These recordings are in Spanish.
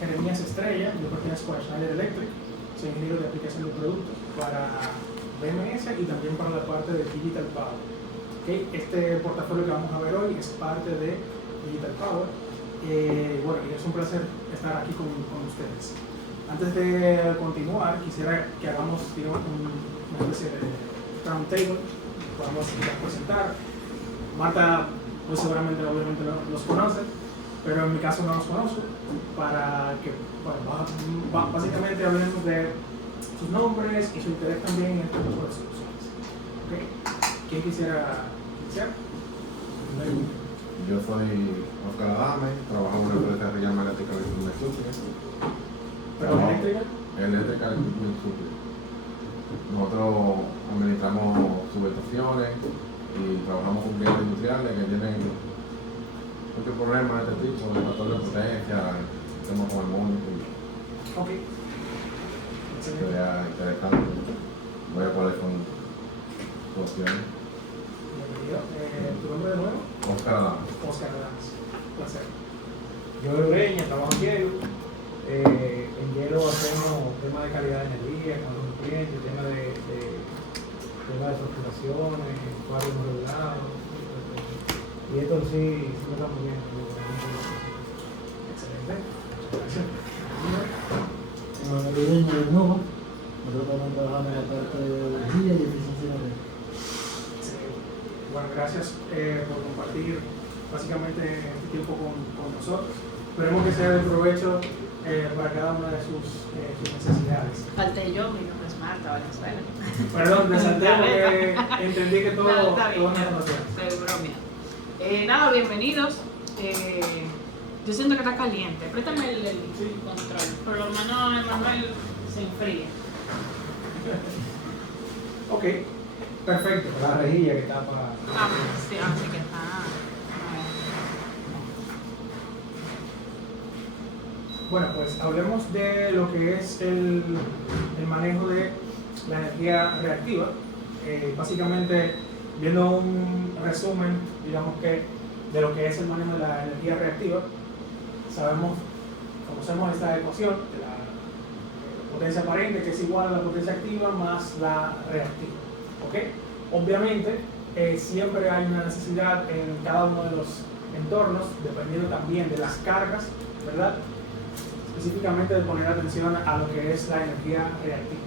Jeremías Estrella, yo pertenezco a Schneider Electric, soy ingeniero de aplicación de productos para BMS y también para la parte de Digital Power. ¿Okay? Este portafolio que vamos a ver hoy es parte de Digital Power. Bueno, y es un placer estar aquí con ustedes. Antes de continuar, quisiera que hagamos una especie de round table, podamos presentar. Marta, pues seguramente obviamente los conoce, pero en mi caso no los conozco, para que bueno, básicamente hablemos de sus nombres y su interés también en este tipo de soluciones. ¿Okay? ¿Quién quisiera iniciar? Yo soy Oscar Adame, trabajo en una empresa que se llama Electrical Equipment Supply. ¿Pero eléctrica? Electrical Equipment Supply. Nosotros administramos subestaciones y trabajamos con clientes industriales que tienen muchos problemas de este tipo, de factor de potencia, temas como el mundo. Ok. Sería interesante. Voy a cuáles son sus opciones. ¿Tu nombre de nuevo? Oscar Adame. Oscar Adams. Placer. Yo soy Breña, trabajo en hielo. En hielo hacemos temas de calidad de energía con los clientes, temas de facturaciones, cuadros no regulados. Y esto sí me está muy bien. Excelente. Gracias. Navideña de nuevo, nosotros también trabajamos en la parte de energía y eficiencia energética. Bueno, gracias por compartir básicamente este tiempo con nosotros. Esperemos que sea de provecho para cada una de sus necesidades. Falté yo, mi nombre es Marta Valenzuela. Perdón, me salté porque entendí que todo No, está bien, todos nos conocían. estoy bromeando. Nada, bienvenidos. Yo siento que está caliente. Préstame el control. Por lo menos Emanuel se enfría. Ok, perfecto. La rejilla que tapa. Sí, así que está. Bueno, pues hablemos de lo que es el manejo de la energía reactiva. Básicamente, viendo un resumen, digamos que, de lo que es el manejo de la energía reactiva, conocemos esta ecuación de la potencia aparente, que es igual a la potencia activa más la reactiva. ¿Okay? Obviamente, siempre hay una necesidad en cada uno de los entornos, dependiendo también de las cargas, ¿verdad? Específicamente de poner atención a lo que es la energía reactiva.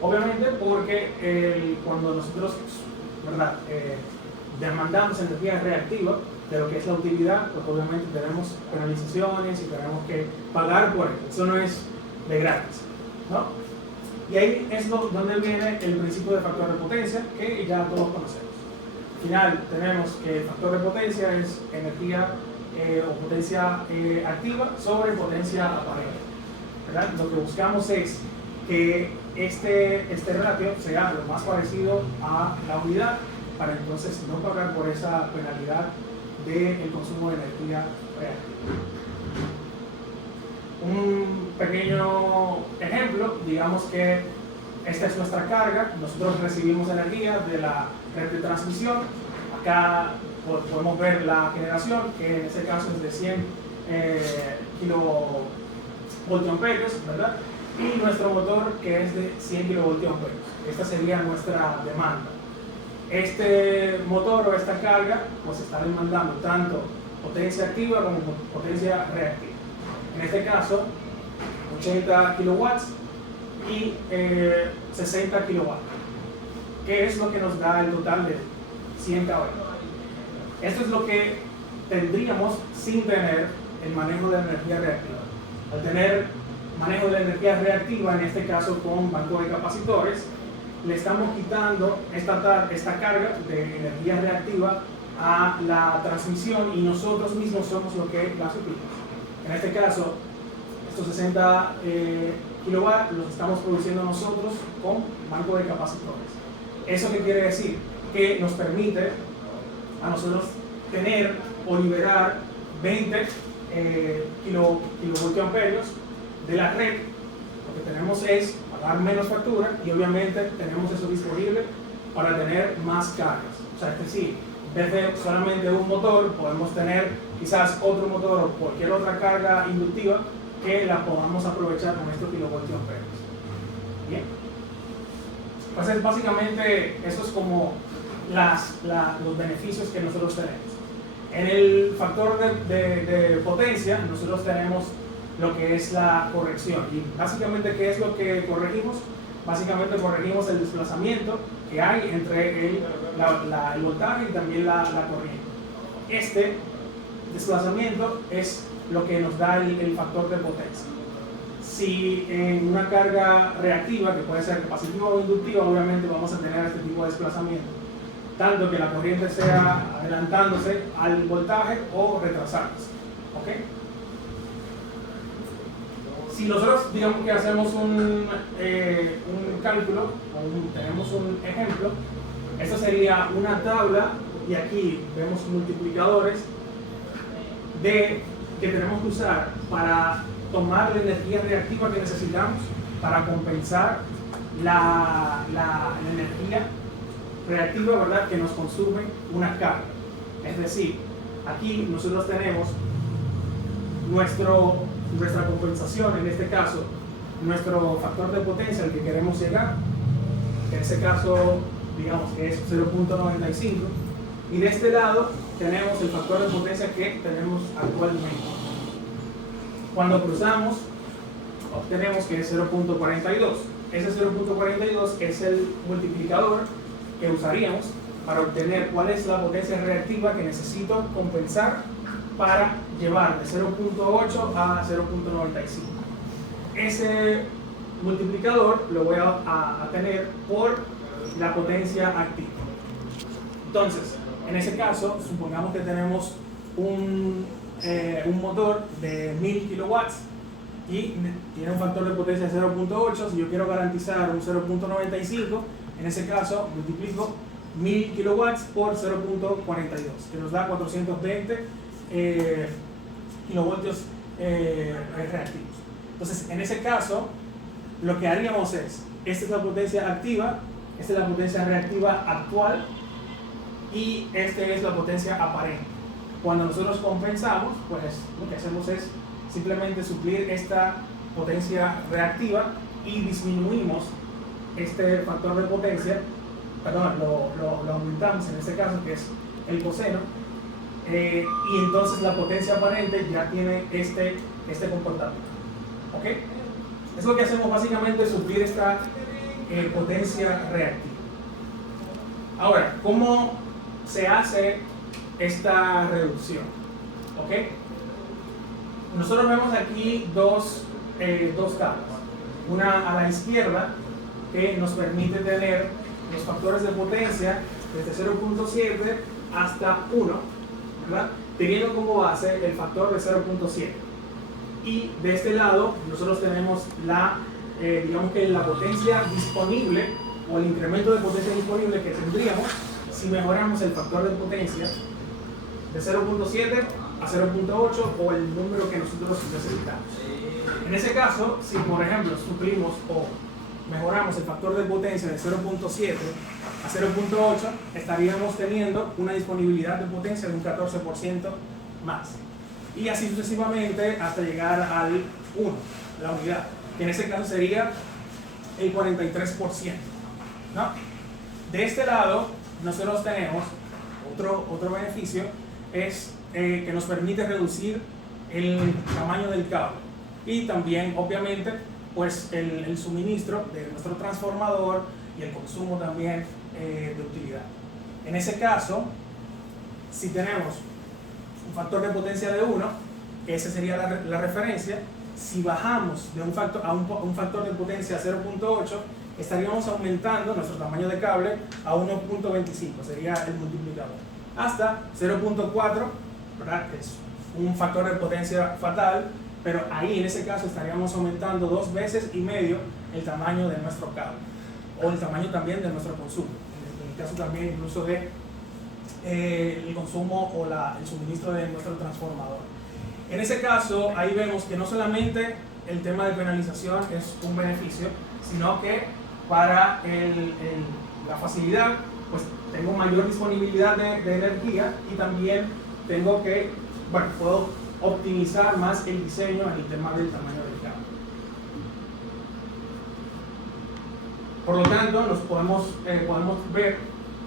Obviamente porque cuando nosotros, ¿verdad? Demandamos energía reactiva de lo que es la utilidad, pues obviamente tenemos penalizaciones y tenemos que pagar por ello. Eso no es de gratis, ¿no? Y ahí es donde viene el principio de factor de potencia, que ya todos conocemos. Al final tenemos que el factor de potencia es energía o potencia activa sobre potencia aparente, ¿verdad? Lo que buscamos es que este ratio sea lo más parecido a la unidad para entonces no pagar por esa penalidad del consumo de energía reactiva. Un pequeño ejemplo, digamos que esta es nuestra carga, nosotros recibimos energía de la red de transmisión. Acá podemos ver la generación, que en este caso es de 100 kilovoltiamperios, ¿verdad? Y nuestro motor, que es de 100 kilovoltiamperios. Esta sería nuestra demanda. Este motor o esta carga pues está demandando tanto potencia activa como potencia reactiva. En este caso, 80 kilowatts y 60 kilowatts, que es lo que nos da el total de 100 kW. Esto es lo que tendríamos sin tener el manejo de la energía reactiva. Al tener manejo de la energía reactiva, en este caso con banco de capacitores, le estamos quitando esta carga de energía reactiva a la transmisión y nosotros mismos somos los que la suplimos. En este caso, estos 60 kilowatts los estamos produciendo nosotros con banco de capacitores. ¿Eso qué quiere decir? Que nos permite a nosotros tener o liberar 20 kilovoltiamperios de la red. Lo que tenemos es pagar menos factura y obviamente tenemos eso disponible para tener más cargas. O sea, es decir, en vez de solamente un motor, podemos tener quizás otro motor o cualquier otra carga inductiva que la podamos aprovechar con estos kilovoltios verdes. Bien, entonces básicamente eso es como los beneficios que nosotros tenemos. En el factor de potencia nosotros tenemos lo que es la corrección, y básicamente ¿qué es lo que corregimos? Básicamente corregimos el desplazamiento que hay entre el voltaje y también la corriente. Este desplazamiento es lo que nos da el factor de potencia. Si en una carga reactiva, que puede ser capacitiva o inductiva, obviamente vamos a tener este tipo de desplazamiento, tanto que la corriente sea adelantándose al voltaje o retrasándose. ¿Ok? Si nosotros digamos que hacemos un cálculo, tenemos un ejemplo, esto sería una tabla, y aquí vemos multiplicadores que tenemos que usar para tomar la energía reactiva que necesitamos para compensar la energía reactiva, ¿verdad?, que nos consume una carga. Es decir, aquí nosotros tenemos nuestra compensación, en este caso nuestro factor de potencia al que queremos llegar, en ese caso digamos que es 0.95, y de este lado tenemos el factor de potencia que tenemos actualmente. Cuando cruzamos obtenemos que es 0.42. Ese 0.42 es el multiplicador que usaríamos para obtener cuál es la potencia reactiva que necesito compensar para llevar de 0.8 a 0.95. Ese multiplicador lo voy a tener por la potencia activa. Entonces, en ese caso, supongamos que tenemos un motor de 1000 kilowatts y tiene un factor de potencia de 0.8. Si yo quiero garantizar un 0.95, en ese caso multiplico 1000 kilowatts por 0.42, que nos da 420 kilovoltios reactivos. Entonces, en ese caso, lo que haríamos es, esta es la potencia activa, esta es la potencia reactiva actual, y esta es la potencia aparente. Cuando nosotros compensamos, pues lo que hacemos es simplemente suplir esta potencia reactiva y disminuimos este factor de potencia, perdón, lo aumentamos en este caso, que es el coseno, y entonces la potencia aparente ya tiene este comportamiento. ¿Ok? Es lo que hacemos básicamente, suplir esta potencia reactiva. Ahora, ¿cómo se hace esta reducción? ¿Ok? Nosotros vemos aquí dos tablas. Una a la izquierda que nos permite tener los factores de potencia desde 0.7 hasta 1, ¿verdad?, teniendo como base el factor de 0.7. Y de este lado nosotros tenemos digamos que la potencia disponible, o el incremento de potencia disponible que tendríamos si mejoramos el factor de potencia de 0.7 a 0.8, o el número que nosotros necesitamos. En ese caso, si por ejemplo suplimos o mejoramos el factor de potencia de 0.7 a 0.8, estaríamos teniendo una disponibilidad de potencia de un 14% más. Y así sucesivamente hasta llegar al 1, la unidad, que en ese caso sería el 43%, ¿no? De este lado, nosotros tenemos otro beneficio, es que nos permite reducir el tamaño del cable, y también obviamente pues el suministro de nuestro transformador y el consumo también de utilidad. En ese caso, si tenemos un factor de potencia de 1, esa sería la referencia. Si bajamos de un factor a un factor de potencia 0.8, estaríamos aumentando nuestro tamaño de cable a 1.25, sería el multiplicador, hasta 0.4, ¿verdad?, que es un factor de potencia fatal, pero ahí en ese caso estaríamos aumentando 2,5 veces el tamaño de nuestro cable, o el tamaño también de nuestro consumo, en el caso también incluso de el consumo o el suministro de nuestro transformador. En ese caso, ahí vemos que no solamente el tema de penalización es un beneficio, sino que para la facilidad, pues tengo mayor disponibilidad de energía, y también tengo que, bueno, puedo optimizar más el diseño en el tema del tamaño del cable. Por lo tanto, podemos ver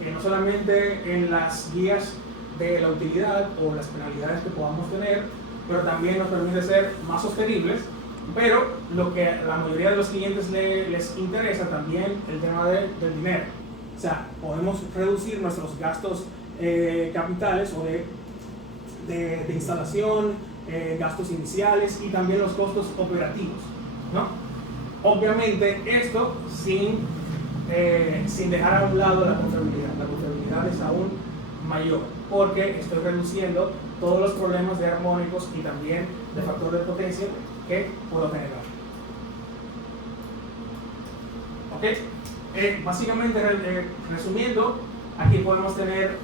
que no solamente en las guías de la utilidad o las penalidades que podamos tener, pero también nos permite ser más sostenibles, pero lo que a la mayoría de los clientes les interesa también el tema del dinero. O sea, podemos reducir nuestros gastos capitales o de instalación, gastos iniciales y también los costos operativos, ¿no? Obviamente esto sin dejar a un lado la confiabilidad. La confiabilidad es aún mayor porque estoy reduciendo todos los problemas de armónicos y también de factor de potencia que puedo generar. ¿Ok? Básicamente, resumiendo, aquí podemos tener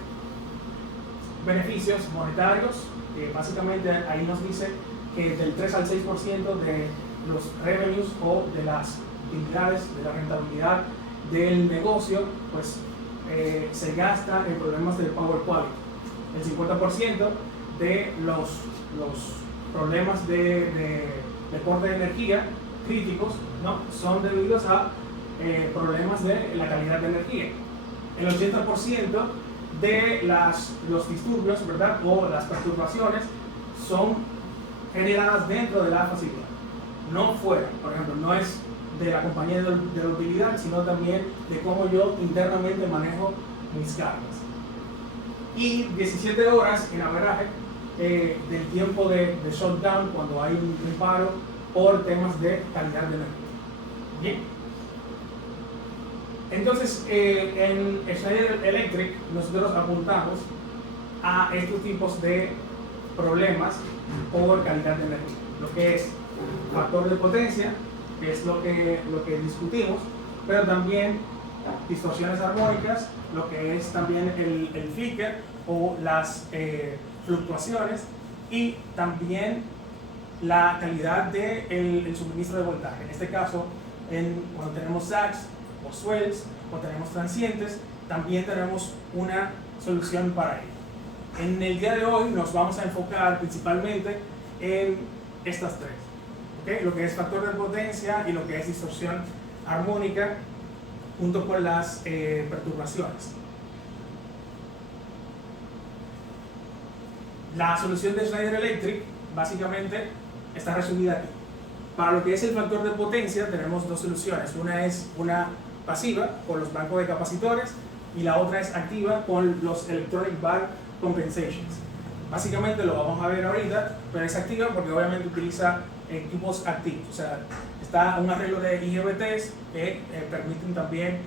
beneficios monetarios, que básicamente ahí nos dice que del 3 al 6% de los revenues o de las utilidades, de la rentabilidad del negocio, pues se gasta en problemas de power quality. El 50% de los problemas de corte de energía críticos, ¿no?, son debidos a problemas de la calidad de energía. El 80% de los disturbios, ¿verdad?, o las perturbaciones son generadas dentro de la facilidad, no fuera. Por ejemplo, no es de la compañía de la utilidad, sino también de cómo yo internamente manejo mis cargas. Y 17 horas en averaje del tiempo de shutdown cuando hay un reparo por temas de calidad de energía. Bien. Entonces, en Schneider Electric nosotros apuntamos a estos tipos de problemas por calidad de energía, lo que es factor de potencia, que es lo que discutimos, pero también distorsiones armónicas, lo que es también el flicker o las fluctuaciones, y también la calidad del suministro de voltaje. En este caso, cuando tenemos sags o swells o tenemos transientes, también tenemos una solución para ello. En el día de hoy nos vamos a enfocar principalmente en estas tres, ¿okay? Lo que es factor de potencia y lo que es distorsión armónica, junto con las perturbaciones. La solución de Schneider Electric básicamente está resumida aquí. Para lo que es el factor de potencia tenemos dos soluciones. Una es una pasiva con los bancos de capacitores y la otra es activa con los Electronic Bar Compensations. Básicamente lo vamos a ver ahorita, pero es activa porque obviamente utiliza equipos activos. O sea, está un arreglo de IGBTs que permiten también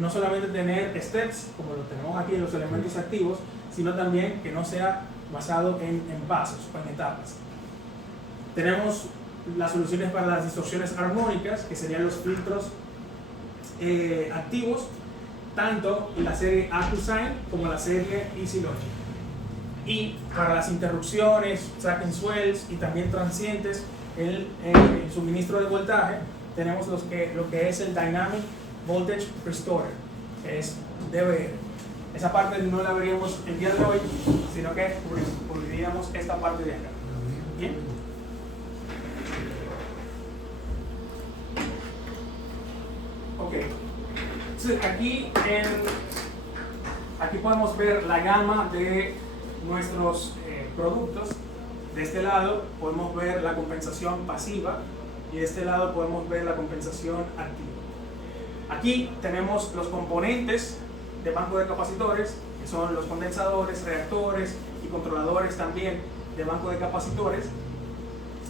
no solamente tener steps, como lo tenemos aquí en los elementos activos, sino también que no sea basado en pasos o en etapas. Tenemos las soluciones para las distorsiones armónicas, que serían los filtros activos, tanto la serie AccuSign como la serie EasyLogic. Y para las interrupciones, track and swells y también transientes, el suministro de voltaje, tenemos lo que es el Dynamic Voltage Restorer, que es DVR. Esa parte no la veríamos el día de hoy, sino que cubriríamos esta parte de acá. ¿Bien? Ok. Entonces, aquí podemos ver la gama de nuestros productos. De este lado podemos ver la compensación pasiva y de este lado podemos ver la compensación activa. Aquí tenemos los componentes de banco de capacitores, que son los condensadores, reactores y controladores también de banco de capacitores.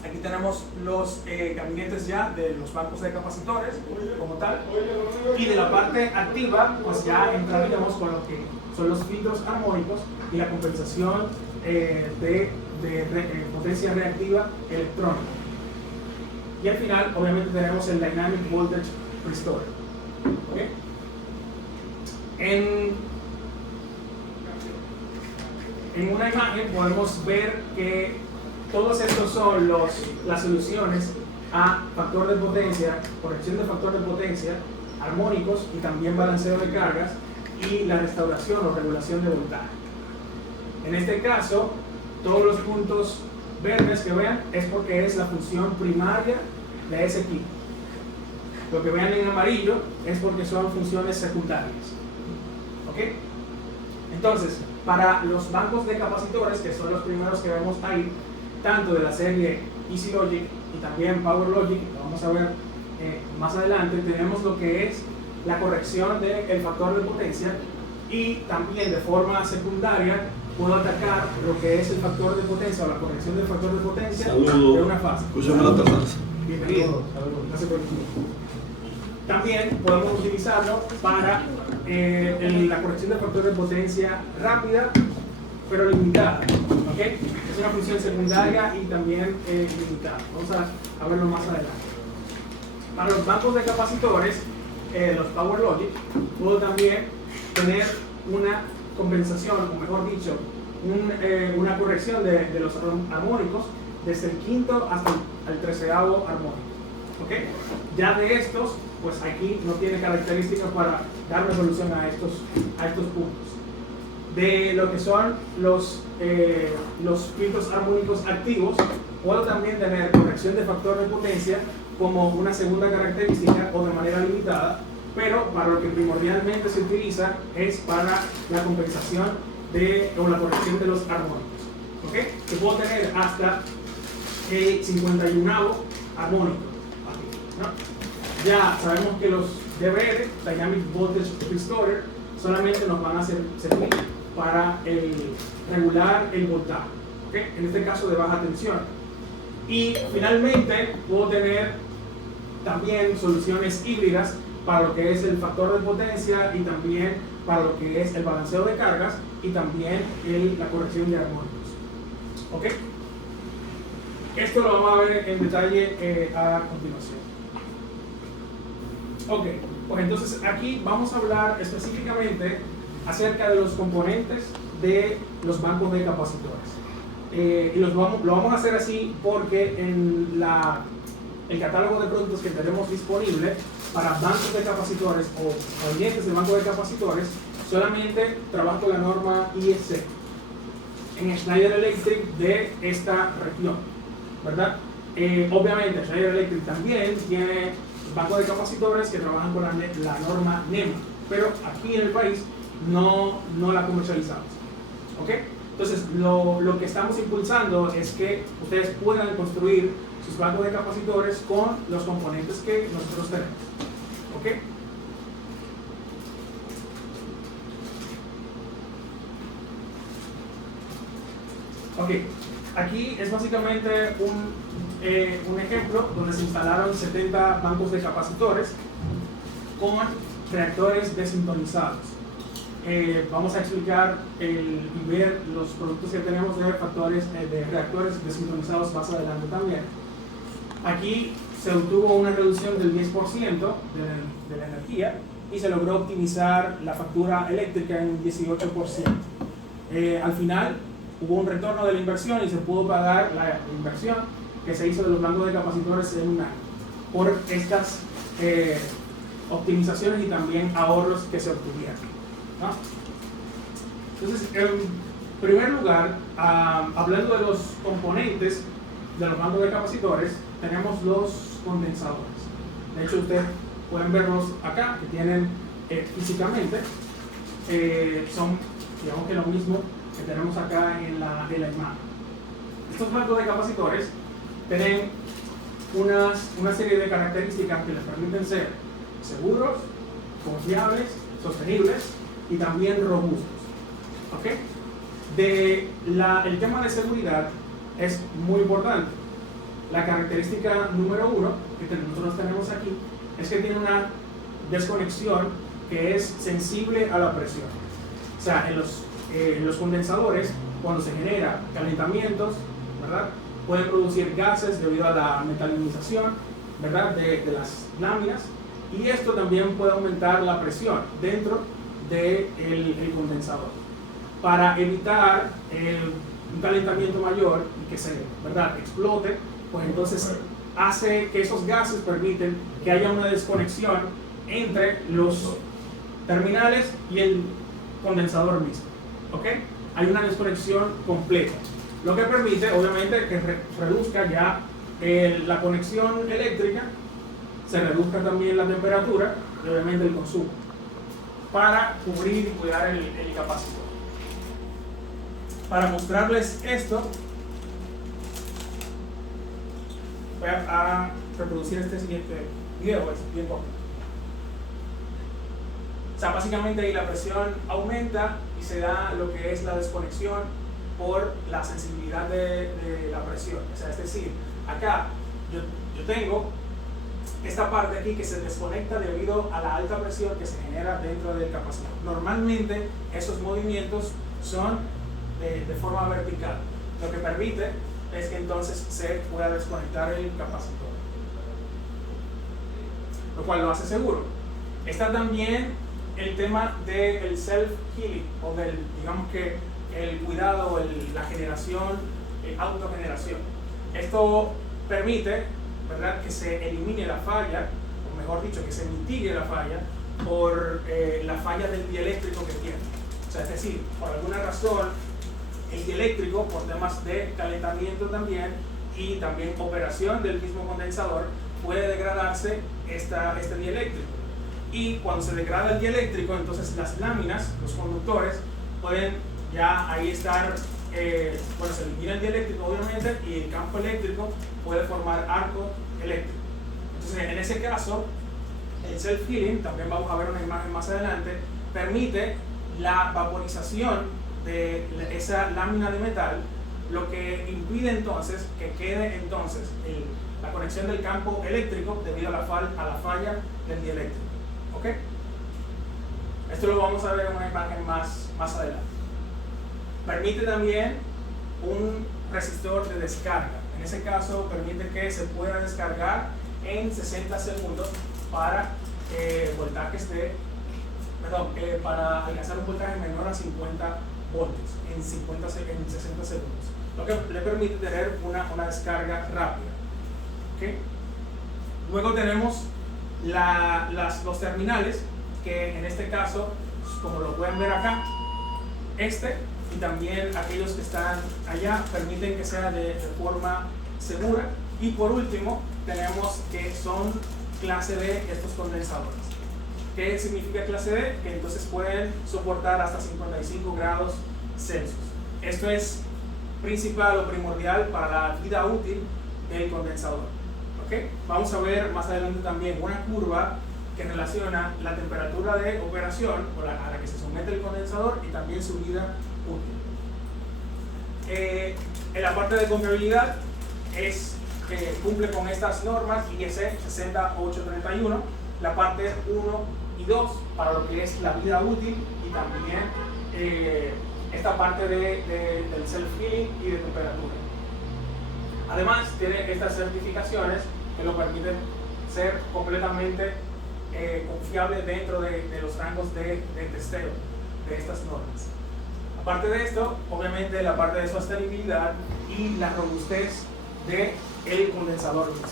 Aquí tenemos los gabinetes ya de los bancos de capacitores como tal. Y de la parte activa, pues ya entraríamos con lo que son los filtros armónicos y la compensación de potencia reactiva electrónica. Y al final, obviamente, tenemos el Dynamic Voltage Restorer. ¿Okay? En una imagen podemos ver que todos estos son las soluciones a factor de potencia, corrección de factor de potencia, armónicos y también balanceo de cargas y la restauración o regulación de voltaje. En este caso, todos los puntos verdes que vean es porque es la función primaria de ese equipo. Lo que vean en amarillo es porque son funciones secundarias. ¿Ok? Entonces, para los bancos de capacitores, que son los primeros que vemos ahí, tanto de la serie Easy Logic y también Power Logic, que vamos a ver más adelante, tenemos lo que es la corrección del factor de potencia, y también de forma secundaria puedo atacar lo que es el factor de potencia o la corrección del factor de potencia de una fase. Escúchame la terraza. Bienvenido. Gracias por venir. También podemos utilizarlo para la corrección del factor de potencia rápida, pero limitada. ¿Ok? Es una función secundaria y también limitada. Vamos a verlo más adelante. Para los bancos de capacitores, los Power Logic, puedo también tener una compensación, o mejor dicho, una corrección de los armónicos desde el quinto hasta el 13º armónico. ¿Ok? Ya de estos, pues aquí no tiene características para dar resolución a estos puntos. De lo que son los filtros armónicos activos, puedo también tener corrección de factor de potencia como una segunda característica o de manera limitada, pero para lo que primordialmente se utiliza es para la compensación o la corrección de los armónicos. ¿Ok? Que puedo tener hasta 51º armónico. ¿No? Ya sabemos que los DVR, Dynamic Voltage Restorer, solamente nos van a servir para regular el voltaje, ¿okay? En este caso de baja tensión. Y finalmente puedo tener también soluciones híbridas para lo que es el factor de potencia y también para lo que es el balanceo de cargas y también la corrección de armónicos. ¿Ok? Esto lo vamos a ver en detalle a continuación. Ok, pues entonces aquí vamos a hablar específicamente acerca de los componentes de los bancos de capacitores. Y lo vamos a hacer así porque en el catálogo de productos que tenemos disponible para bancos de capacitores o clientes de bancos de capacitores, solamente trabaja con la norma IEC en Schneider Electric de esta región, ¿verdad? Obviamente Schneider Electric también tiene bancos de capacitores que trabajan con la norma NEMA, pero aquí en el país no la comercializamos. ¿Ok? Entonces, lo que estamos impulsando es que ustedes puedan construir sus bancos de capacitores con los componentes que nosotros tenemos. ¿Ok? Ok, aquí es básicamente un ejemplo donde se instalaron 70 bancos de capacitores con reactores desintonizados. Vamos a explicar y ver los productos que tenemos de reactores desintonizados más adelante también. Aquí se obtuvo una reducción del 10% de la energía y se logró optimizar la factura eléctrica en un 18%. Al final hubo un retorno de la inversión y se pudo pagar la inversión que se hizo de los bancos de capacitores en un año por estas optimizaciones y también ahorros que se obtuvieron, ¿no? Entonces, en primer lugar, hablando de los componentes de los bancos de capacitores, tenemos los condensadores. De hecho, ustedes pueden verlos acá, que tienen físicamente, son, digamos que lo mismo que tenemos acá en la imagen. Estos bancos de capacitores tienen una serie de características que les permiten ser seguros, confiables, sostenibles y también robustos. ¿Ok? El tema de seguridad es muy importante. La característica número 1 que nosotros tenemos aquí es que tiene una desconexión que es sensible a la presión. O sea, en los condensadores, cuando se genera calentamientos, ¿verdad?, pueden producir gases debido a la metalinización, ¿verdad?, de las láminas, y esto también puede aumentar la presión dentro del condensador. Para evitar un calentamiento mayor y que se, ¿verdad?, explote, pues entonces hace que esos gases permiten que haya una desconexión entre los terminales y el condensador mismo. ¿Ok? Hay una desconexión completa. lo que permite obviamente que reduzca ya la conexión eléctrica, se reduzca también la temperatura y obviamente el consumo, para cubrir y cuidar el capacitor. Para mostrarles esto, voy a reproducir este siguiente video, es bien corto. O sea, básicamente ahí la presión aumenta y se da lo que es la desconexión por la sensibilidad de la presión. O sea, es decir, acá yo tengo esta parte aquí que se desconecta debido a la alta presión que se genera dentro del capacitor. Normalmente esos movimientos son de forma vertical, lo que permite es que entonces se pueda desconectar el capacitor, lo cual lo hace seguro. Está también el tema del self-healing, o del, digamos que el cuidado, la generación, autogeneración. Esto permite, ¿verdad?, que se elimine la falla, o mejor dicho, que se mitigue la falla por la falla del dieléctrico que tiene. O sea, es decir, por alguna razón, el dieléctrico, por temas de calentamiento también, y también operación del mismo condensador, puede degradarse este dieléctrico. Y cuando se degrada el dieléctrico, entonces las láminas, los conductores, pueden ya ahí estar, bueno, se elimina el dieléctrico obviamente, y el campo eléctrico puede formar arco eléctrico. Entonces, en ese caso, el self-healing, también vamos a ver una imagen más adelante, permite la vaporización de esa lámina de metal, lo que impide entonces que quede entonces la conexión del campo eléctrico debido a la falla del dieléctrico. ¿Ok? Esto lo vamos a ver en una imagen más adelante. Permite también un resistor de descarga. En ese caso permite que se pueda descargar en 60 segundos para voltajes para alcanzar un voltaje menor a 50 voltios en 60 segundos, lo que le permite tener una descarga rápida. ¿Okay? Luego tenemos los terminales, que en este caso, como lo pueden ver acá, y también aquellos que están allá, permiten que sea de forma segura. Y por último tenemos que son clase D estos condensadores. ¿Qué significa clase D? Que entonces pueden soportar hasta 55 grados Celsius. Esto es principal o primordial para la vida útil del condensador. ¿Okay? Vamos a ver más adelante también una curva que relaciona la temperatura de operación a la que se somete el condensador y también su vida útil. En la parte de confiabilidad cumple con estas normas IEC 60831, la parte 1 y 2 para lo que es la vida útil, y también esta parte del self-healing y de temperatura. Además tiene estas certificaciones que lo permiten ser completamente confiable dentro de los rangos de testeo de estas normas. Aparte de esto, obviamente la parte de sostenibilidad y la robustez del condensador mismo.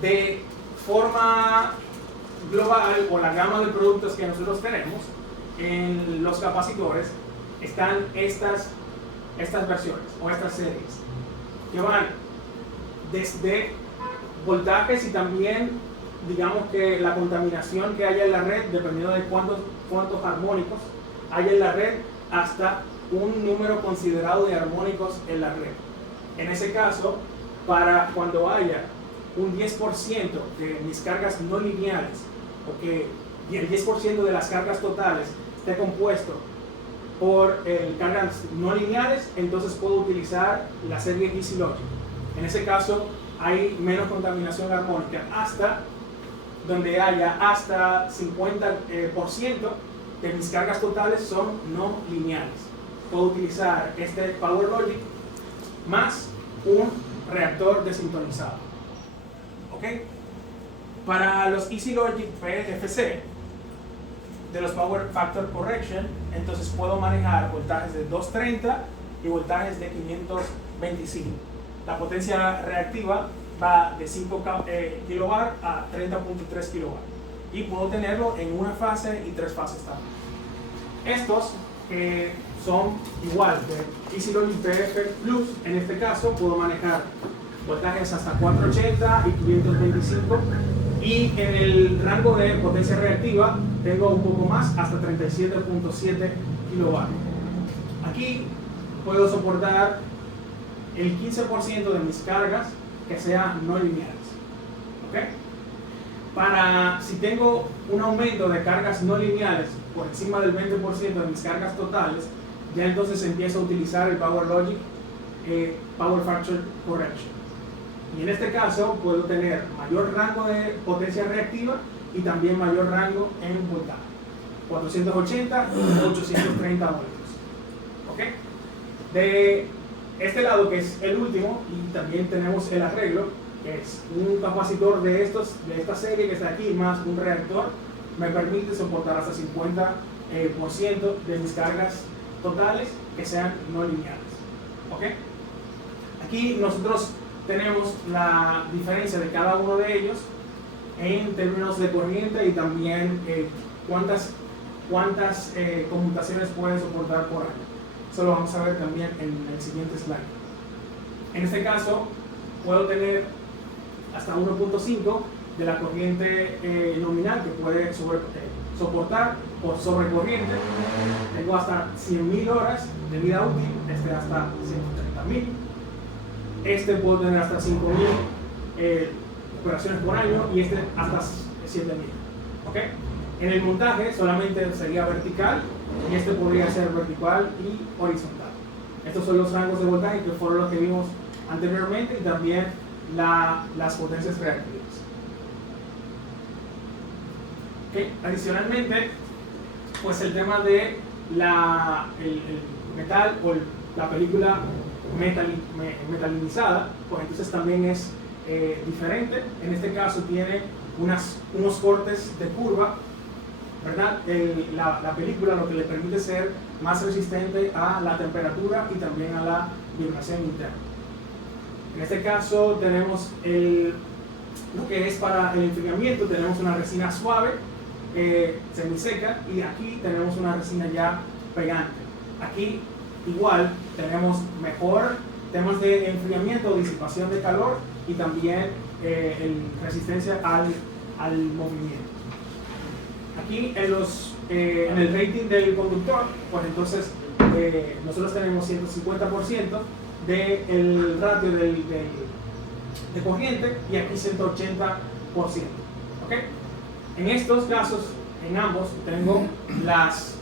De forma global, o la gama de productos que nosotros tenemos en los capacitores, están estas versiones o estas series que van desde voltajes y también, digamos que la contaminación que haya en la red, dependiendo de cuántos armónicos hay en la red, hasta un número considerado de armónicos en la red. En ese caso, para cuando haya un 10% de mis cargas no lineales, o que el 10% de las cargas totales esté compuesto por cargas no lineales, entonces puedo utilizar la serie Easy Logic. En ese caso hay menos contaminación armónica, hasta donde haya hasta 50% de mis cargas totales son no lineales. Puedo utilizar este Power Logic más un reactor desintonizado. ¿Ok? Para los Easy Logic PFC de los Power Factor Correction, entonces puedo manejar voltajes de 230 y voltajes de 525. La potencia reactiva va de 5 kW a 30.3 kW, y puedo tenerlo en una fase y 3 fases también. Estos que son igual de EasyLogic PF Plus. En este caso puedo manejar voltajes hasta 480 y 525, y en el rango de potencia reactiva tengo un poco más, hasta 37.7 kilovatios. Aquí puedo soportar el 15% de mis cargas que sean no lineales. ¿Ok? Si tengo un aumento de cargas no lineales por encima del 20% de mis cargas totales, ya entonces empiezo a utilizar el PowerLogic Power Factor Correction. Y en este caso puedo tener mayor rango de potencia reactiva y también mayor rango en voltaje. 480 y 830 voltios. ¿Ok? De este lado, que es el último, y también tenemos el arreglo, que es un capacitor de esta serie que está aquí, más un reactor, me permite soportar hasta 50% de mis cargas totales que sean no lineales. ¿Ok? Aquí nosotros tenemos la diferencia de cada uno de ellos en términos de corriente y también cuántas conmutaciones pueden soportar por año. Eso lo vamos a ver también en el siguiente slide. En este caso puedo tener hasta 1.5 de la corriente nominal que puede soportar por sobrecorriente. Tengo hasta 100.000 horas de vida útil, hasta 130.000. Puedo tener hasta 5.000 operaciones por año, y hasta 7.000. ¿Ok? En el montaje solamente sería vertical, y podría ser vertical y horizontal. Estos son los rangos de voltaje que fueron los que vimos anteriormente, y también las potencias reactivas. ¿Okay? Adicionalmente, pues el tema de el metal o la película metalinizada, pues entonces también es diferente. En este caso tiene unos cortes de curva, ¿verdad? La película lo que le permite ser más resistente a la temperatura y también a la vibración interna. En este caso tenemos lo que es para el enfriamiento. Tenemos una resina suave, semiseca, y aquí tenemos una resina ya pegante. Aquí igual tenemos mejor temas de enfriamiento, disipación de calor, y también resistencia al movimiento. Aquí en el rating del conductor, pues entonces nosotros tenemos 150% del ratio de corriente, y aquí 180%. ¿Okay? En estos casos, en ambos, tengo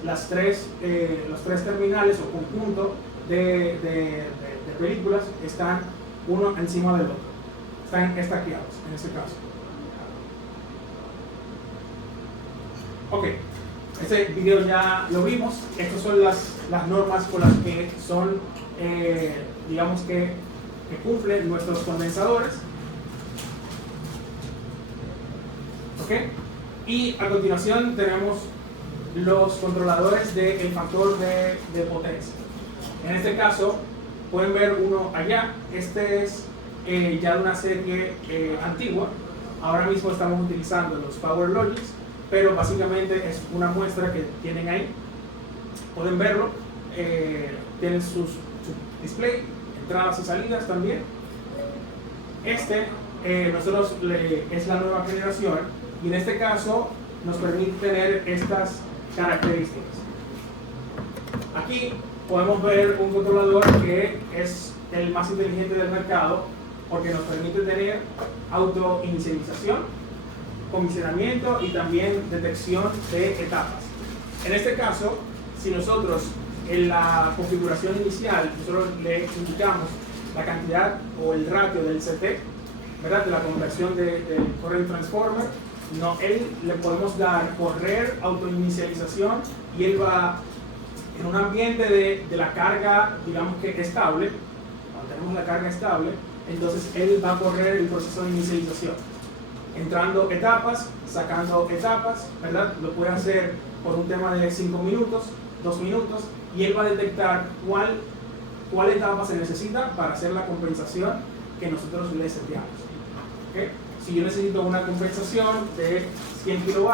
los tres terminales o conjunto de películas que están uno encima del otro. Están estaqueados en este caso. Ok, este video ya lo vimos. Estas son las normas con las que son, digamos que cumplen nuestros condensadores. Ok, y a continuación tenemos los controladores del factor de potencia. En este caso pueden ver uno allá. Este es ya de una serie antigua. Ahora mismo estamos utilizando los PowerLogic, pero básicamente es una muestra que tienen ahí. Pueden verlo. Tienen su display, entradas y salidas también. Nosotros es la nueva generación, y en este caso nos permite tener estas características. Aquí podemos ver un controlador que es el más inteligente del mercado, porque nos permite tener autoinicialización, comisionamiento y también detección de etapas. En este caso, si nosotros en la configuración inicial nosotros le indicamos la cantidad o el ratio del CT, ¿verdad?, de la conversión del current transformer, le podemos dar correr autoinicialización, y él va en un ambiente de la carga, digamos que estable. Cuando tenemos la carga estable, entonces él va a correr el proceso de inicialización, entrando etapas, sacando etapas, ¿verdad? Lo puede hacer por un tema de 5 minutos, 2 minutos, y él va a detectar cuál etapa se necesita para hacer la compensación que nosotros le seteamos. ¿Okay? Si yo necesito una compensación de 100 kW,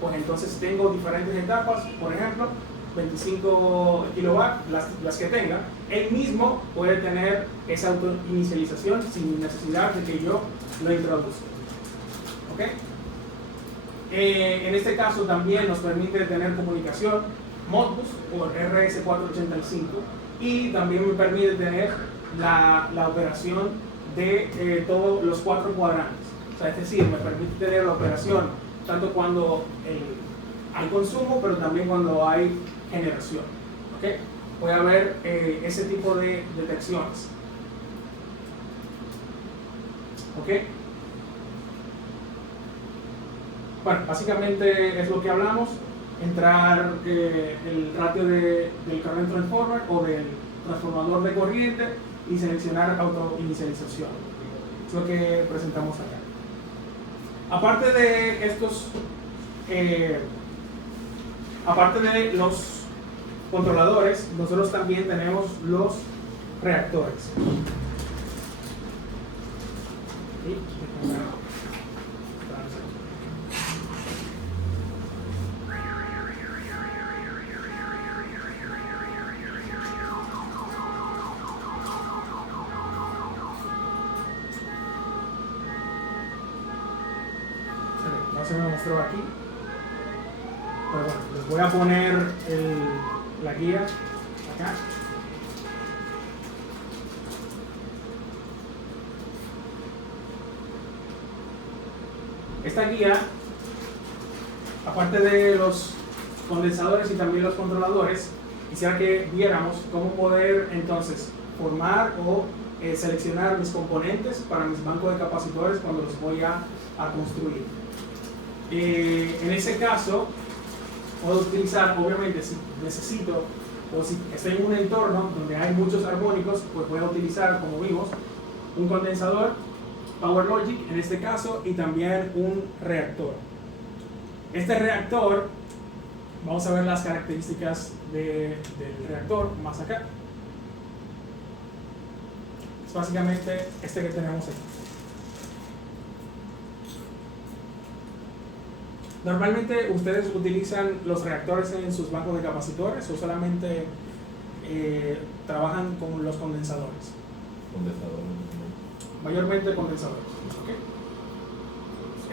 pues entonces tengo diferentes etapas. Por ejemplo, 25 kilowatt, las que tenga, él mismo puede tener esa autoinicialización sin necesidad de que yo lo introduzca. ¿Ok? En este caso también nos permite tener comunicación Modbus por RS485 y también me permite tener la operación de todos los 4 cuadrantes. O sea, es decir, me permite tener la operación tanto cuando hay consumo, pero también cuando hay generación. ¿Okay? Puede haber ese tipo de detecciones. ¿Ok? Bueno, básicamente es lo que hablamos. Entrar el ratio del current transformer o del transformador de corriente y seleccionar autoinicialización. Es lo que presentamos acá. Aparte de estos, aparte de los controladores, nosotros también tenemos los reactores. No se me mostró aquí, pero bueno, les voy a poner la guía acá. Esta guía, aparte de los condensadores y también los controladores, quisiera que viéramos cómo poder entonces formar o seleccionar mis componentes para mis bancos de capacitores cuando los voy a construir. En ese caso, puedo utilizar, obviamente, si necesito o si estoy en un entorno donde hay muchos armónicos, pues voy a utilizar, como vimos, un condensador, PowerLogic en este caso, y también un reactor. Este reactor, vamos a ver las características del reactor más acá. Es básicamente este que tenemos aquí. Normalmente ustedes utilizan los reactores en sus bancos de capacitores o solamente trabajan con los condensadores. Mayormente condensadores. ¿Okay?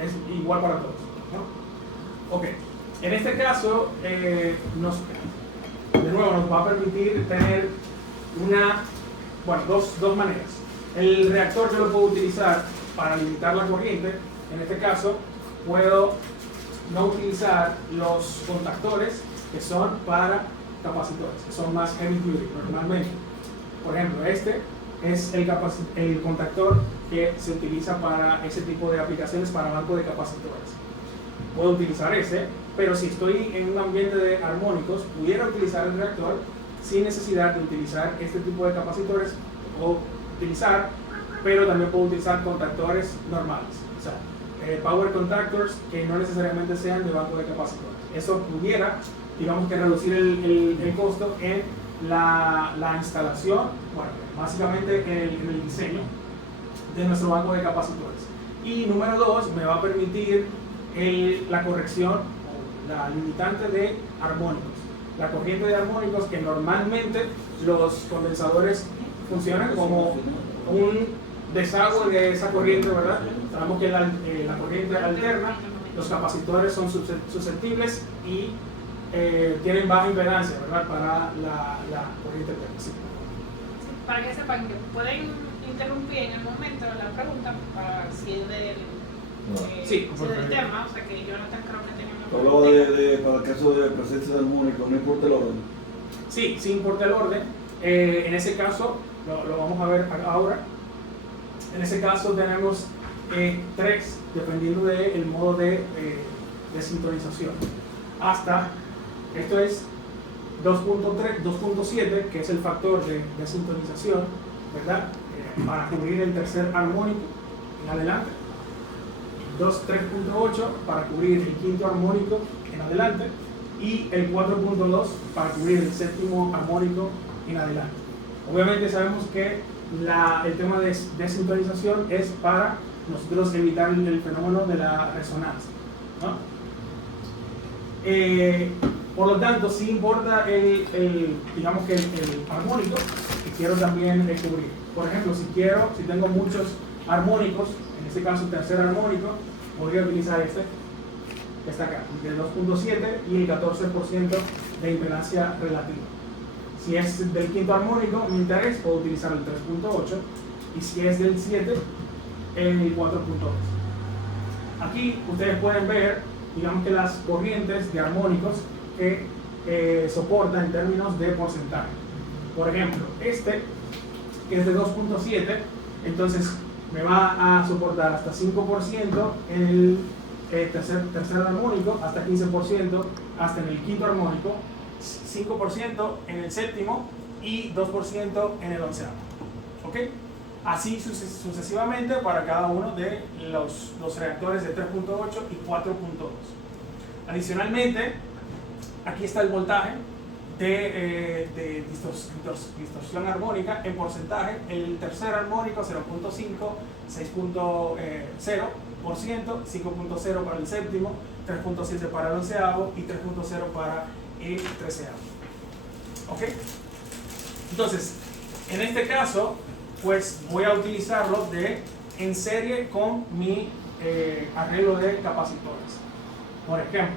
Es igual para todos, ¿no? Ok. En este caso, de nuevo nos va a permitir tener dos maneras. El reactor yo lo puedo utilizar para limitar la corriente. En este caso, puedo no utilizar los contactores que son para capacitores, que son más heavy duty normalmente. Por ejemplo, este es el contactor que se utiliza para ese tipo de aplicaciones para banco de capacitores. Puedo utilizar ese, pero si estoy en un ambiente de armónicos, pudiera utilizar el reactor sin necesidad de utilizar este tipo de capacitores o utilizar, pero también puedo utilizar contactores normales. O sea, power contactors que no necesariamente sean de banco de capacitores. Eso pudiera, digamos que reducir el costo en la instalación, bueno, básicamente en el diseño de nuestro banco de capacitores. Y número 2, me va a permitir la corrección o la limitante de armónicos. La corriente de armónicos que normalmente los condensadores funcionan como un desagüe de esa corriente, ¿verdad? Sabemos que la corriente alterna, los capacitores son susceptibles y tienen baja impedancia, ¿verdad? Para la corriente alterna. Sí. Para que sepan que pueden interrumpir en el momento la pregunta para si es del tema, o sea que Jonathan creo que tenía una hablaba para el caso de presencia de armónico, no importa el orden. Sí, sí importa el orden. En ese caso, lo vamos a ver ahora. En ese caso tenemos 3, dependiendo del modo de sintonización. Hasta, esto es 2.7, que es el factor de sintonización, ¿verdad? Para cubrir el tercer armónico en adelante. 3.8 para cubrir el quinto armónico en adelante. Y el 4.2 para cubrir el séptimo armónico en adelante. Obviamente sabemos que el tema de sintonización es para nosotros evitar el fenómeno de la resonancia, ¿no? Por lo tanto, sí importa digamos que el armónico que quiero también cubrir. Por ejemplo, si tengo muchos armónicos, en este caso el tercer armónico, podría utilizar este, que está acá, de 2.7 y el 14% de impedancia relativa. Si es del quinto armónico, mi interés, puedo utilizar el 3.8, y si es del 7, el 4.2. Aquí ustedes pueden ver, digamos que las corrientes de armónicos que soporta en términos de porcentaje. Por ejemplo, este, que es de 2.7, entonces me va a soportar hasta 5% en el tercer armónico, hasta 15% hasta en el quinto armónico, 5% en el séptimo y 2% en el onceavo. ¿Ok? Así sucesivamente para cada uno de los reactores de 3.8 y 4.2. Adicionalmente, aquí está el voltaje de distorsión armónica en porcentaje. El tercer armónico 0.5, 6.0%, 5.0 para el séptimo, 3.7 para el onceavo y 3.0 para el treceavo. ¿Ok? Entonces, en este caso, pues voy a utilizarlo en serie con mi arreglo de capacitores. Por ejemplo,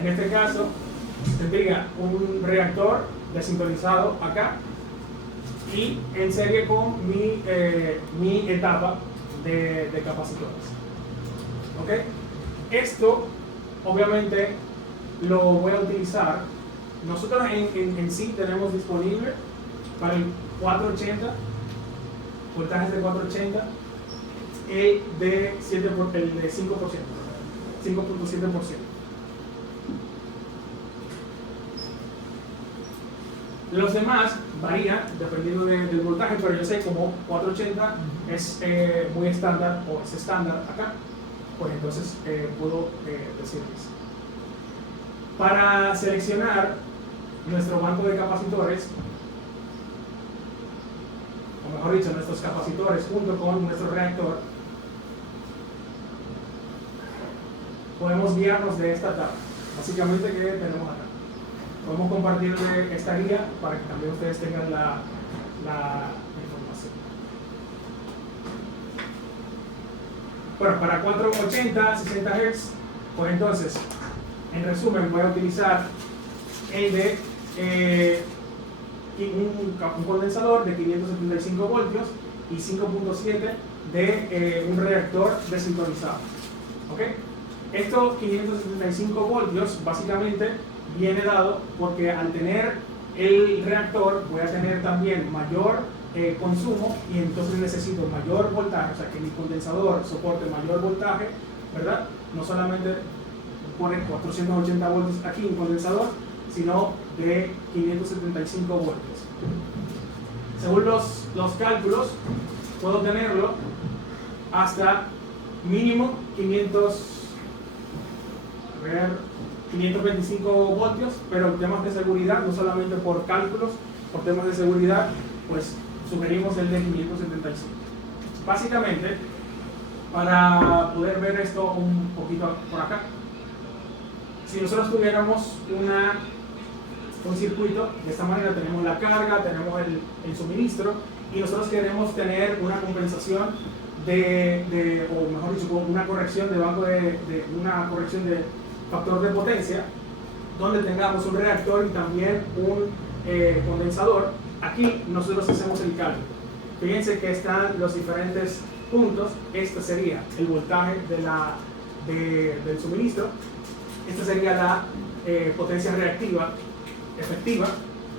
en este caso tendría un reactor desintonizado acá y en serie con mi etapa de capacitores. ¿Ok? Esto obviamente lo voy a utilizar. Nosotros en sí tenemos disponible para el 480, voltajes de 480, el de 5%, 5.7%. Los demás varían dependiendo del voltaje, pero yo sé como 480 es muy estándar o es estándar acá, pues entonces puedo decirles. Para seleccionar nuestro banco de capacitores, o mejor dicho, nuestros capacitores junto con nuestro reactor, podemos guiarnos de esta tabla, básicamente que tenemos acá. Podemos compartir esta guía para que también ustedes tengan la información. Bueno, para 480, 60 Hz, pues entonces, en resumen, voy a utilizar el de un condensador de 575 voltios y 5.7 de un reactor desintonizado. ¿Ok? Estos 575 voltios básicamente viene dado porque al tener el reactor voy a tener también mayor consumo y entonces necesito mayor voltaje, o sea que mi condensador soporte mayor voltaje, ¿verdad? No solamente pone 480 voltios aquí en condensador, sino de 575 voltios. Según los cálculos, puedo tenerlo hasta mínimo 525 voltios, pero en temas de seguridad, no solamente por cálculos, por temas de seguridad, pues sugerimos el de 575. Básicamente, para poder ver esto un poquito por acá, si nosotros tuviéramos un circuito, de esta manera tenemos la carga, tenemos el suministro, y nosotros queremos tener una compensación o mejor dicho, una corrección de banco una corrección de factor de potencia, donde tengamos un reactor y también un condensador. Aquí nosotros hacemos el cálculo. Fíjense que están los diferentes puntos. Este sería el voltaje del suministro. Esta sería la potencia reactiva efectiva,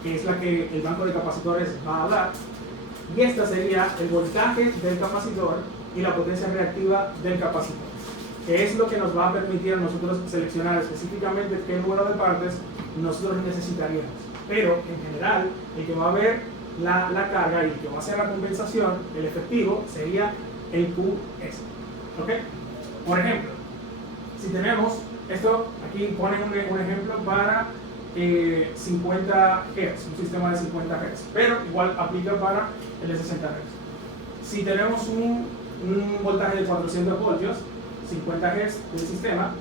que es la que el banco de capacitores va a dar. Y esta sería el voltaje del capacitor y la potencia reactiva del capacitor, que es lo que nos va a permitir a nosotros seleccionar específicamente qué número de partes nosotros necesitaríamos. Pero en general, el que va a ver la carga y el que va a hacer la compensación, el efectivo, sería el QS. ¿Ok? Por ejemplo, si tenemos esto, aquí ponen un ejemplo para 50 Hz, un sistema de 50 Hz, pero igual aplica para el de 60 Hz. Si tenemos un un voltaje de 400 voltios, 50 Hz del sistema.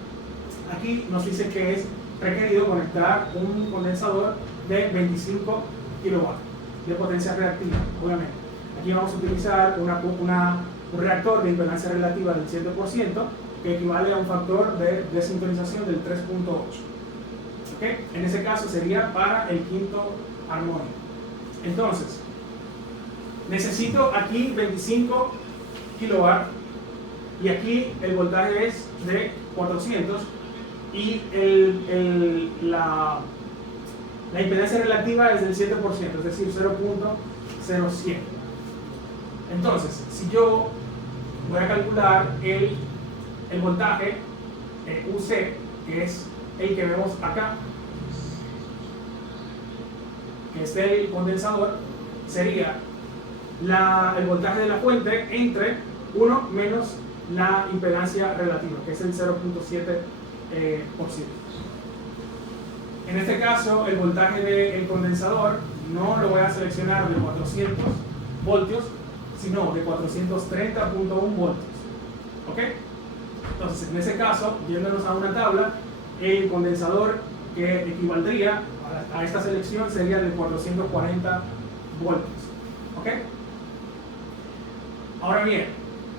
Aquí nos dice que es requerido conectar un condensador de 25 kilowatts de potencia reactiva, obviamente. Aquí vamos a utilizar un reactor de impedancia relativa del 100%, que equivale a un factor de desintonización del 3.8. ¿Okay? En ese caso sería para el quinto armónico. Entonces, necesito aquí 25 kilowatts y aquí el voltaje es de 400 y la impedancia relativa es del 7%, es decir, 0.07. Entonces, si yo voy a calcular el voltaje UC, que es el que vemos acá, que es el condensador, sería el voltaje de la fuente entre 1 menos la impedancia relativa, que es el 0.7%. En este caso, el voltaje del condensador no lo voy a seleccionar de 400 voltios, sino de 430.1 voltios. ¿Ok? Entonces, en ese caso, yéndonos a una tabla, el condensador que equivaldría a esta selección sería de 440 voltios. ¿Ok? Ahora bien,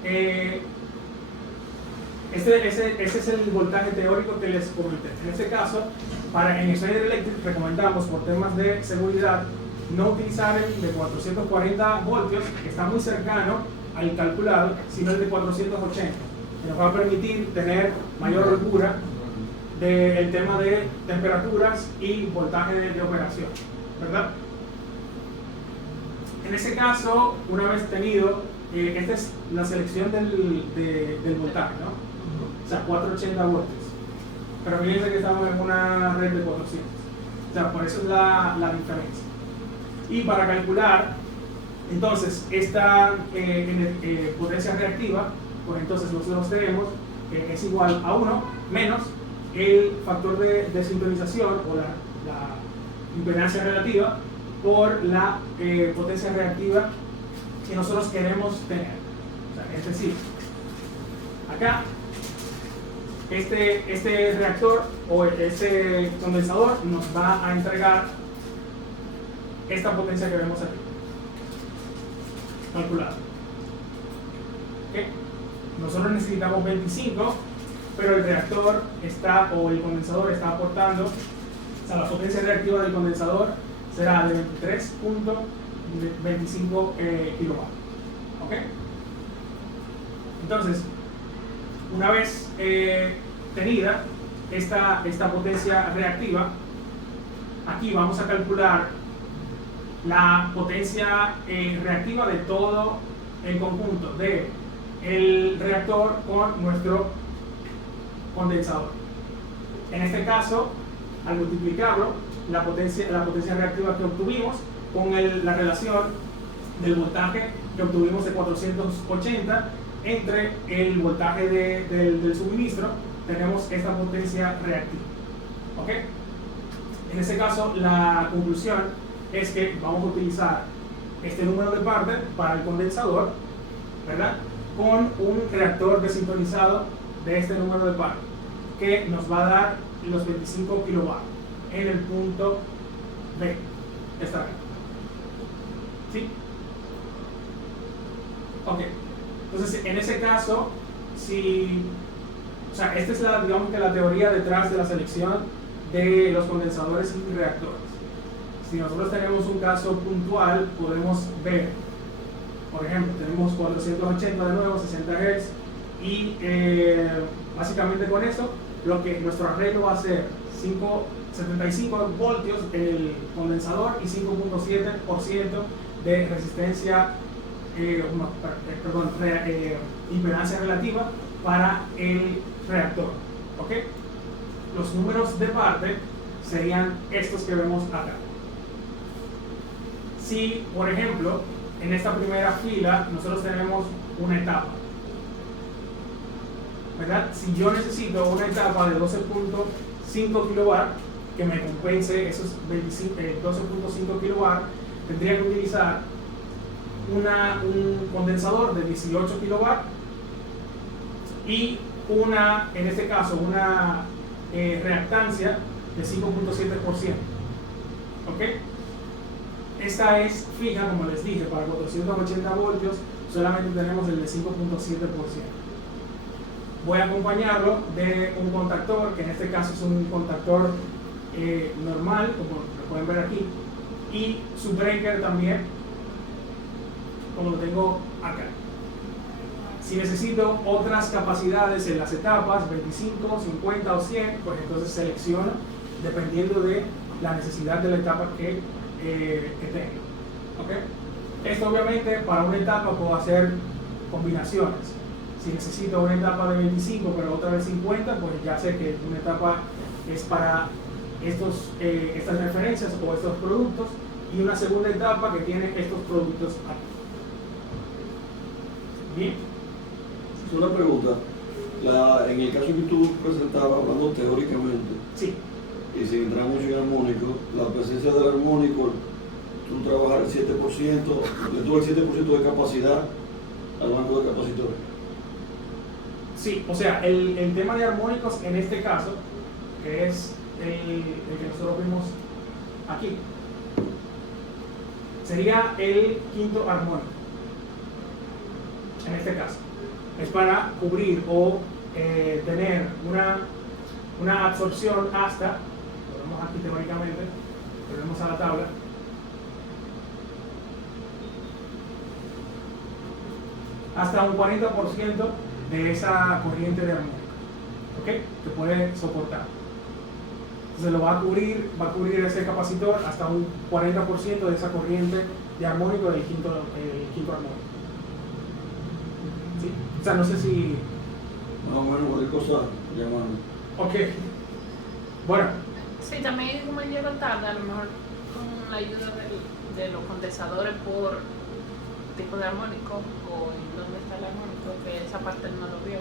ese es el voltaje teórico que les comenté. En este caso, en Schneider Electric recomendamos, por temas de seguridad, no utilizar el de 440 voltios, que está muy cercano al calculado, sino el de 480, que nos va a permitir tener mayor holgura del tema de temperaturas y voltaje de operación, ¿verdad? En ese caso, una vez tenido, esta es la selección del voltaje, ¿no? O sea, 480 voltios. Pero fíjense que estamos en una red de 400. O sea, por eso es la diferencia. Y para calcular, entonces, esta potencia reactiva, pues entonces nosotros tenemos que es igual a 1 menos el factor de desintonización o la impedancia relativa por la potencia reactiva que nosotros queremos tener. O sea, es decir, acá este reactor o este condensador nos va a entregar esta potencia que vemos aquí calculada. ¿Okay? Nosotros necesitamos 25, pero el reactor o el condensador está aportando, o sea, la potencia reactiva del condensador será de 23.25 kilowatts. ¿Ok? Entonces, una vez tenida esta potencia reactiva, aquí vamos a calcular la potencia reactiva de todo el conjunto de el reactor con nuestro condensador. En este caso, al multiplicarlo, la potencia reactiva que obtuvimos con la relación del voltaje que obtuvimos de 480 entre el voltaje del suministro, tenemos esta potencia reactiva. ¿Ok? En este caso, la conclusión es que vamos a utilizar este número de parte para el condensador, ¿verdad? Con un reactor desintonizado de este número de parte, que nos va a dar los 25 kilowatts en el punto B. Esta vez. ¿Sí? Ok. Entonces, en ese caso, o sea, esta es digamos que la teoría detrás de la selección de los condensadores y reactores. Si nosotros tenemos un caso puntual, podemos ver, por ejemplo, tenemos 480 de nuevo, 60 Hz, y básicamente con eso, nuestro arreglo va a ser 75 voltios el condensador y 5.7% de resistencia, impedancia relativa para el reactor. ¿Ok? Los números de parte serían estos que vemos acá. Si, por ejemplo, en esta primera fila nosotros tenemos una etapa, ¿verdad? Si yo necesito una etapa de 12.5 kilowatts que me compense esos 12.5 kilowatts, tendría que utilizar un condensador de 18 kW y en este caso, una reactancia de 5.7%. ¿Ok? Esta es fija, como les dije, para 480 voltios solamente tenemos el de 5.7%. Voy a acompañarlo de un contactor, que en este caso es un contactor normal, como lo pueden ver aquí, y su breaker también, como lo tengo acá. Si necesito otras capacidades en las etapas, 25, 50 o 100, pues entonces selecciono dependiendo de la necesidad de la etapa que tengo. ¿Okay? Esto obviamente para una etapa puedo hacer combinaciones. Si necesito una etapa de 25 pero otra de 50, pues ya sé que una etapa es para estas referencias o estos productos y una segunda etapa que tiene estos productos aquí. Bien. Una pregunta. En el caso que tú presentabas, hablando teóricamente, Sí. y sin entrar mucho en armónico, la presencia del armónico, tú trabajar el 7%, le tuvo el 7% de capacidad al banco de capacitores. Sí, o sea, el tema de armónicos en este caso, que es el que nosotros vimos aquí, sería el quinto armónico. En este caso, es para cubrir o tener una absorción hasta, lo vemos aquí teóricamente, volvemos a la tabla, hasta un 40% de esa corriente de armónico, ¿ok? Que puede soportar. Entonces lo va a cubrir ese capacitor hasta un 40% de esa corriente de armónico del quinto armónico. ¿Sí? O sea, no sé si... Más o menos cualquier cosa llamando. Ok. Bueno, Sí, también como él llegó tarde, a lo mejor con la ayuda de los condensadores por tipo de armónico o en dónde está el armónico, que esa parte él no lo vio.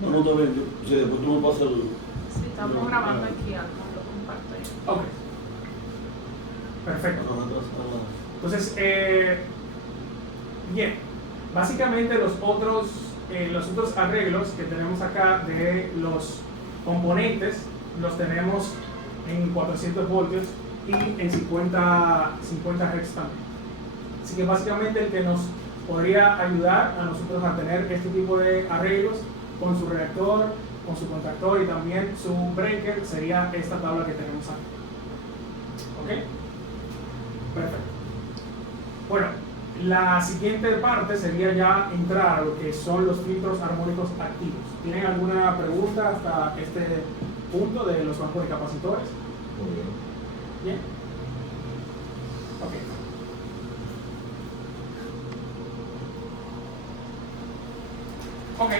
No, está bien. O sea, después tú me pasas el... Si estamos grabando aquí algo, lo comparto yo. ok. Perfecto. Entonces, bien, básicamente los otros arreglos que tenemos acá de los componentes los tenemos en 400 voltios y en 50 Hz también. Así que básicamente el que nos podría ayudar a nosotros a tener este tipo de arreglos con su reactor, con su contactor y también su breaker sería esta tabla que tenemos aquí. ¿Ok? Perfecto. Bueno, la siguiente parte sería ya entrar a lo que son los filtros armónicos activos. ¿Tienen alguna pregunta hasta este punto de los bancos de capacitores? Muy bien. Bien. Ok. Ok.